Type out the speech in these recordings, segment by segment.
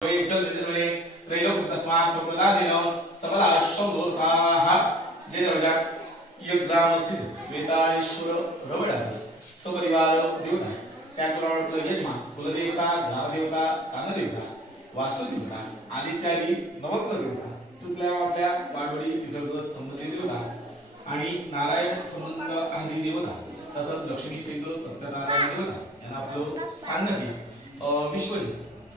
त्रैलोक तस्मात् प्रपदादिनो सबला शब्दोर्थाः जेनवजा यग्रामस्थित वेताळेश्वर रवळा सपरिवार देवता त्यातला यजमान कुलदेवता ग्रामदेवता स्थानदेवता वास्तुदेवता आदित्यादी नवग्रह देवता तुटल्या आपल्या वाडवडी तिथं संबंधित देवता आणि नारायण संबंध आदी देवता तसंच लक्ष्मी सेंद्र सत्यनारायण देवता यांना आपलं सांगणे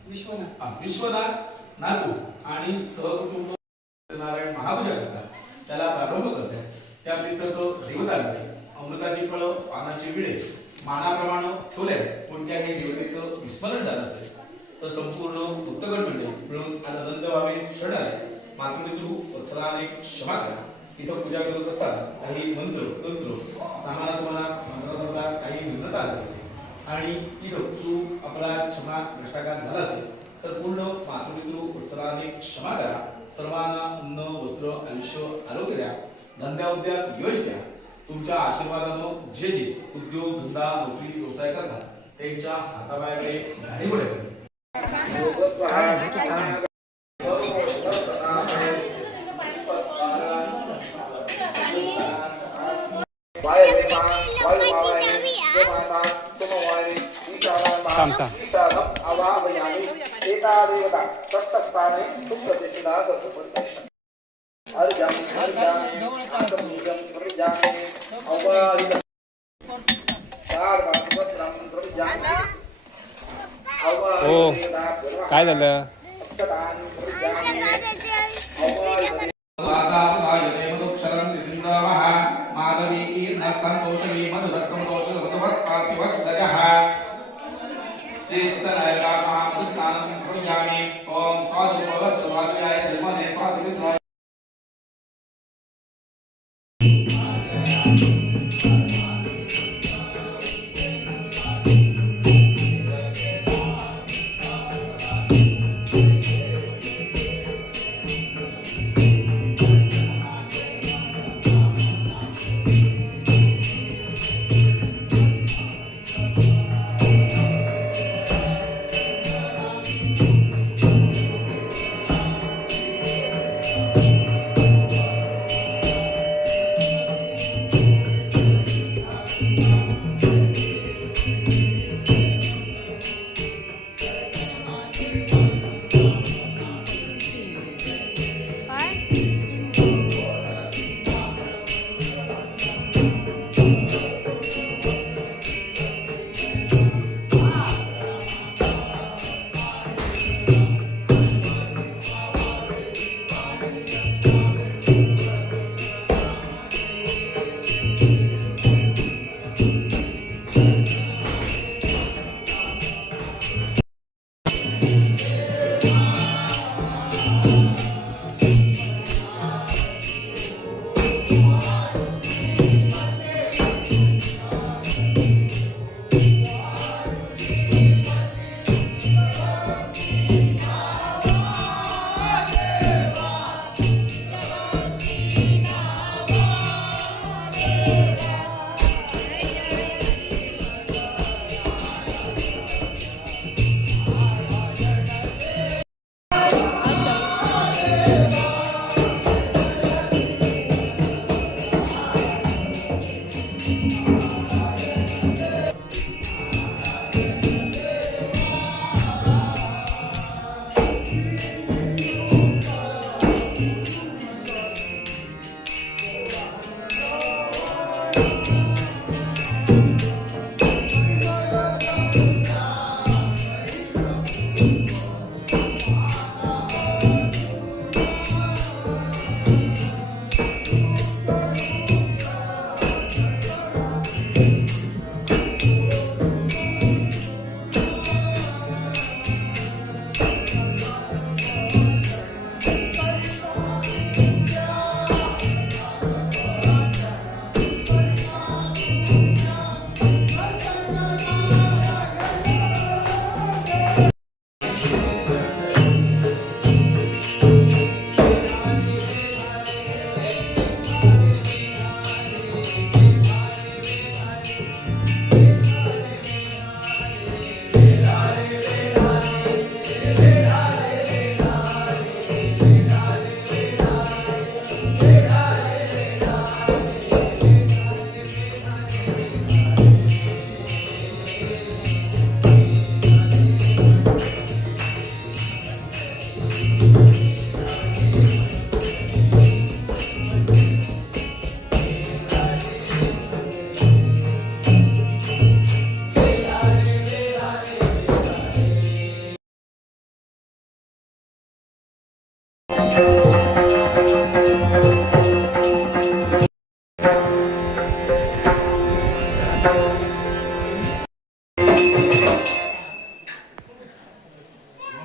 विश्वनाथ नागू आणि सहकुटुंब नारायण महापूजा करतात त्याला प्रारंभ करतात त्या प्रीत्यर्थ देवता अमृताची फळं पानाची विडे मानाप्रमाणे ठेवले कोणत्याही देवतेचं विस्मरण झालं असेल तर संपूर्ण भक्तगण मंडळी मिळून आता दंत व्हावे शरणारे मातृपितृ वत्सलाने क्षमा करा. इथं पूजा करत असताना काही मंत्र तंत्र सामानासमानात मंत्रात काही भिन्नता आली असेल आणि इथं चूक अपराध क्षमा भ्रष्टाचार झाला असेल तर पूर्ण मातृपितृ वत्सलाने क्षमा करा. सर्वांना अन्न वस्त्र आयुष्य आरोग्य द्या. धंद्या उद्यात यश द्या. तुमच्या आशीर्वादानं जे जे उद्योग धंदा नोकरी व्यवसाय करतात त्यांच्या हाताबाहेरकडे गाडी घोडे करा. हो काय झालं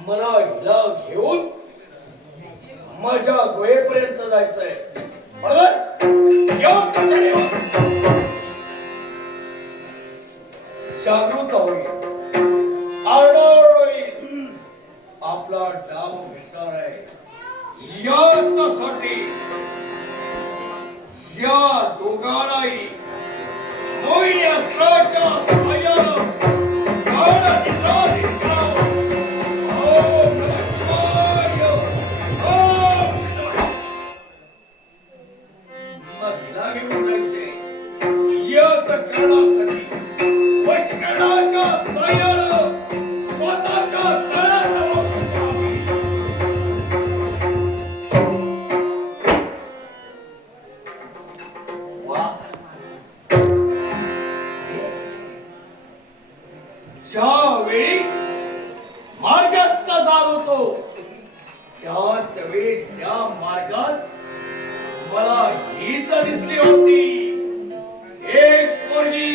मला हिला घेऊन माझ्या गुहेपर्यंत जायचंय. जागृत होईल, आरडाओरड होईल. आपला डाव मिसणार आहे. याच्यासाठी या दोघांनाही मोहिनी अस्त्राच्या साह्यानं गाढ निद्राधीन करावं. ओम नमः शिवाय. ओम नमः. मग हिला घेऊन जायचे याच करण्यासाठी वशकरणाच्या साह्यानं स्वतःच्या तळासमोर उभारावे. ज्यावेळी मार्गस्थ झालो होतो त्याच वेळी त्या मार्गात मला हीच दिसली होती. एक पोरगी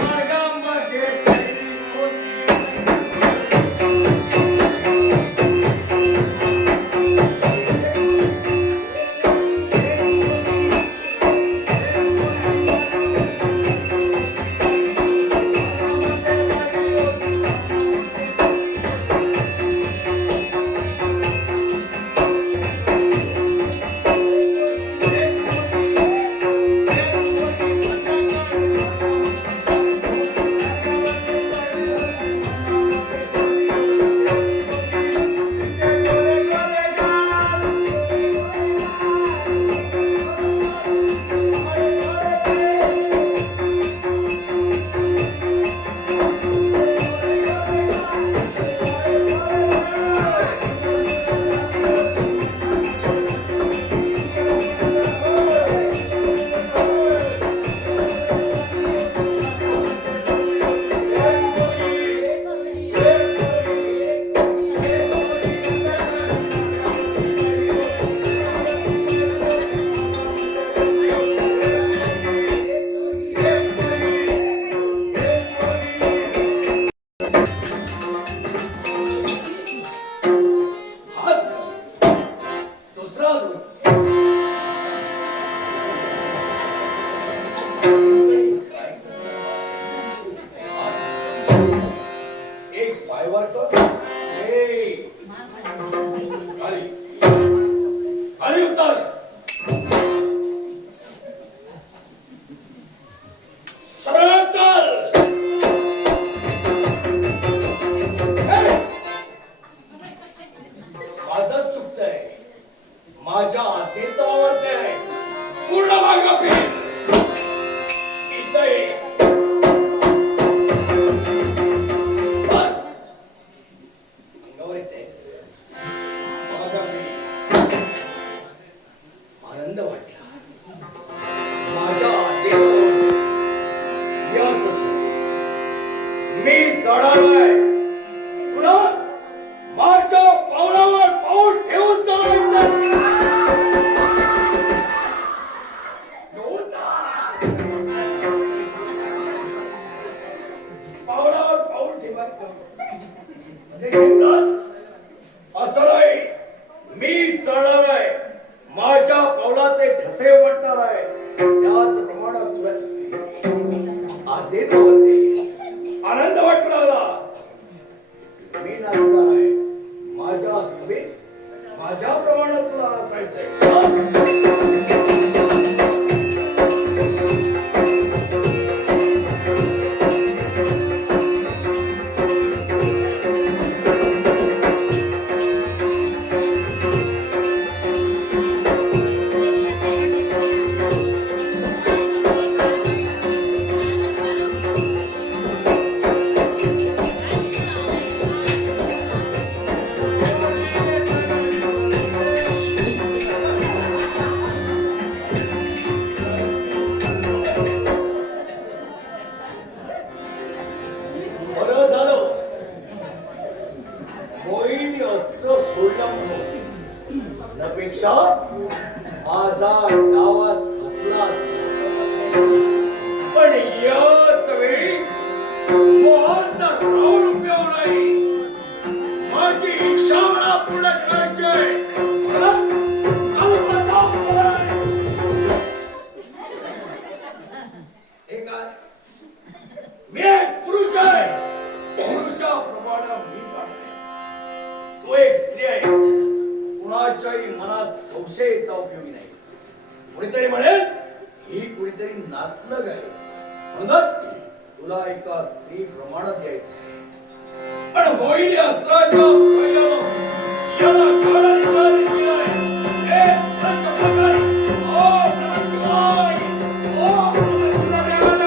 मार्गामध्ये पडली होती. एक पायवर कर. खाली खाली उतर. सरळ चाल. माझं चुकतंय. माझ्या आज्ञेत वावरतंय. पूर्ण मागं फिर. इथं ये. बस. अंगावर येतेस. मागं फिर. आनंद वाटला. माझ्या आज्ञेत याच मी चढालोय. तुला माझ्या पावलावर पाऊल ठेवून चालायचं. पावलावर पाऊल ठेवायचं म्हणजे असं नाही. मी चढणार आहे. माझ्या पावलाचे ठसे उमटणार आहे. त्याचप्रमाणे तुला आदेश होते. आनंद वाटू लागला. मी नाचणार आहे. माझ्या सभेत माझ्याप्रमाणे तुला नाचायचंय. त्यापेक्षा माझा डावाच फसला पण याच वेळी मोहनला राहून उपयोग नाही. माझी इच्छा मला पूर्ण करायची आहे. हे काय? मी एक पुरुष आहे. पुरुषाप्रमाणे मी चालते. तू एक स्त्री आहेस. कुणाच्याही मनात संशय येता उपयोगी नाही. कुणीतरी म्हणेल ही कुणीतरी नातलग आहे म्हणूनच तुला एका स्त्री प्रमाणात द्यायचं. पण मोहिनी अस्त्राच्या याला काळाने काळाने दिलाय. हे पंचप्रकार. ओम नमः शिवाय. ओम नमः शिवाय.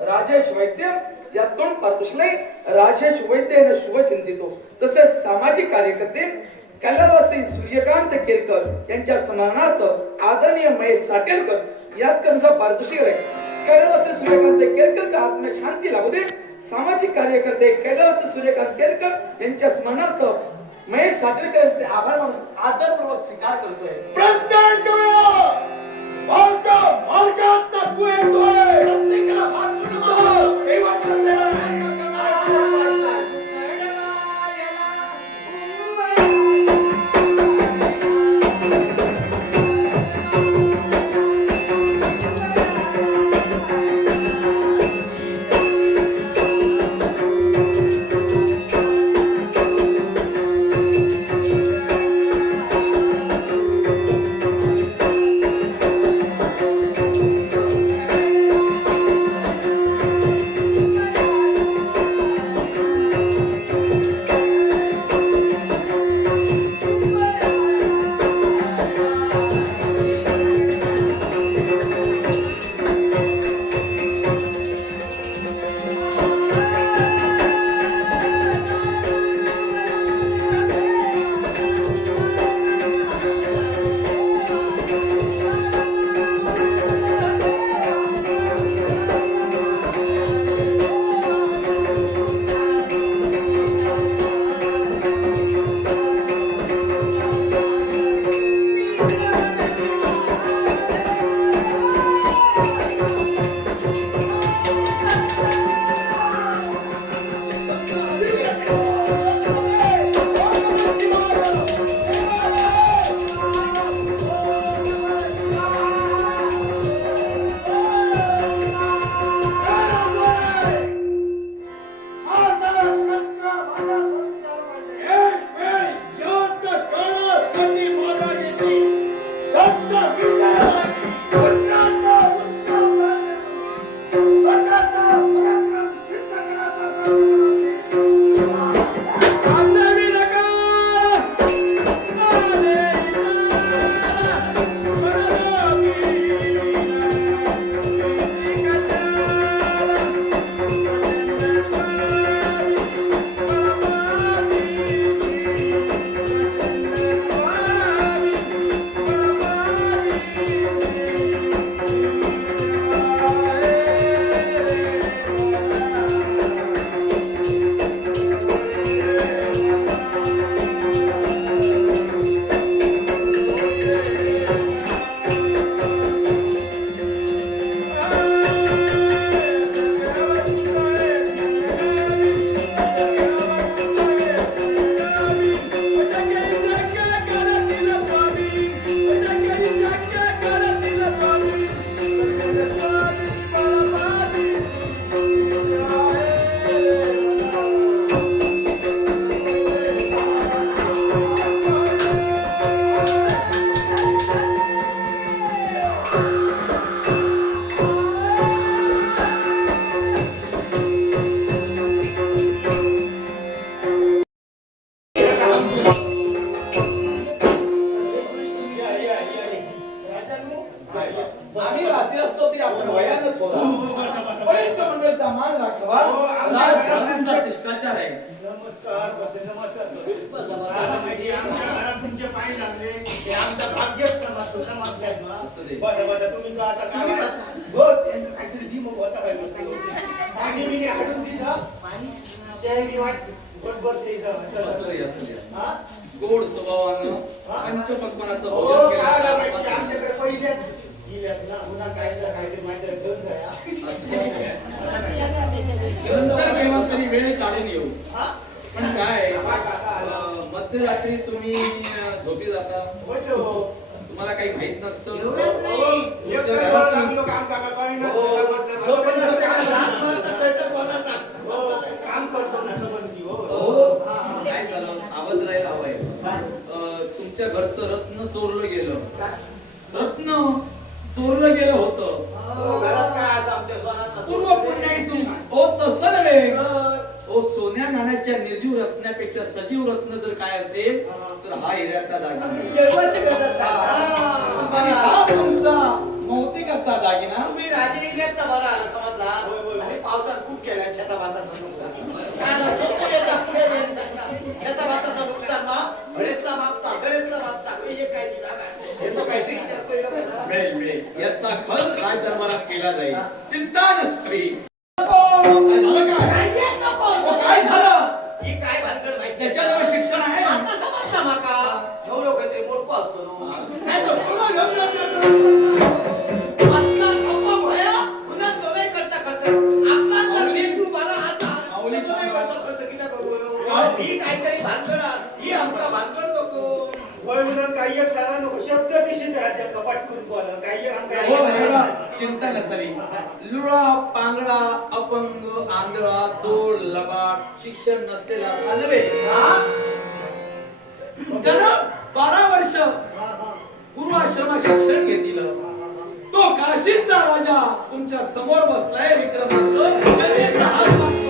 राजेश वैद्य यातून पारदर्शले राजेश वैद्य यांना शुभ चिंतितो. तसेच सामाजिक कार्यकर्ते कैलासवासी सूर्यकांत केरकर यांच्या सन्मानार्थ आदरणीय महेश साटेलकर यात कमचा पारितोषिक आहे. कैलासवासी सूर्यकांत केरकर का आत्मा शांती लागू दे. सामाजिक कार्यकर्ते कैलासवासी सूर्यकांत केरकर यांच्या सन्मानार्थ महेश साटेलकर यांचे आभार मानून आदरपूर्वक स्वीकार करतोय. प्रत्येक वेळा माझ्या मार्गात तू येतोय. प्रत्येकाला वाचून बघ. हे वाटत नाही. राजघराण्यांचा शिष्टाचार आहे. नमस्कार म्हणजे आमच्या घरात तुमचे पाय लागले ते आमचं भाग्यच समजल्यात ना. बरं तुम्ही का आता काय हो त्यांचं काहीतरी दी मग असं काय पाणी बिणी हाडून दिलं जय निवास बरोबर गोड स्वभावानं पंचपक्वानाचं हो भोजन काय केलं माहिती, तर आमच्याकडे पहिल्याच दिल्यात ना पुन्हा काहीतरी माहिती घेऊन जाया नंतर केव्हा तरी वेळ काढून येऊ. हा? पण काय काय काका? मध्यरात्री तुम्ही झोपी जाता, हो. तुम्हाला काही माहित नसतं. एवढंच नाही. तुमच्या घरातून लागलो काम काका काही ना हो. काम करतो ना संबंधी हो काय झालं, सावध राहायला हवंय. तुमच्या घरचं रत्न चोरलं गेलं. रत्न चोरलं गेलं होतं. घरात काय आज आमच्या स्वराचा पूर्व पुण्याईतून ओ तसं नव्हे. ओ सोन्या नाण्याच्या निर्जीव रत्नापेक्षा सजीव रत्न जर काय असेल तर हा हिऱ्याचा दागिना. आणि हा तुमचा मौतिकाचा दागिना. तुम्ही राजे इल्यात बरं आलं समजला. आणि पावसात खूप केला शेताभाताचं नुकसान. काय ना, जो तो येता पुढे येत नाही. शेताभाताचं नुकसान ना गणेशला मागता हे काय दिला काय हे तो काहीतरी त्यात पहिलं बघा. मिळेल मिळेल याचा खर्च राज दरबारात केला जाईल. चिंता नसावी. काय झालं काय? काय येत नको. काय झालं? ही काय भानगड माहिती आहे? त्याच्याजवळ शिक्षण आहे. आता समजता माका एवढं काहीतरी मोडको असतो नो. काय तो सोनं घेऊन आजचा ठप्पा भया पुन्हा तो नाही करता आपला जर मेंदू बारा आता माऊली तो नाही करता खर्च किती करू. काय? ही काहीतरी भानगड ही आमका भानगड नको. म्हणून काही एक सारा नको शब्द पिशीत राहत्या कपाट करून बोला काही एक हो मेवा, चिंता नसावी. लुळा पांगळा अपंग आंधळा जोड लबाड शिक्षण नसलेला सालवे त्यानं 12 वर्ष पूर्वाश्रमात शिक्षण घेतलं. तो काशीचा राजा तुमच्या समोर बसलाय. विक्रमार्क कन्येचा हात मागतोय.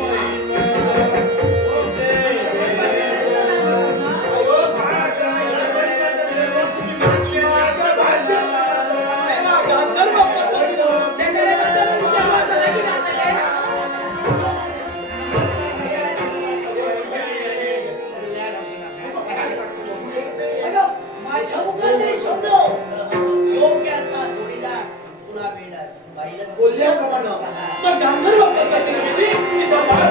बोलल्याप्रमाणे मग गांधर्व पद्धतीने तिथं बाळ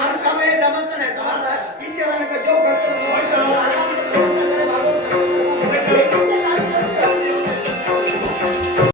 आमका वेळ जमत नाही समजला. इतक्या जणांका जेव करतो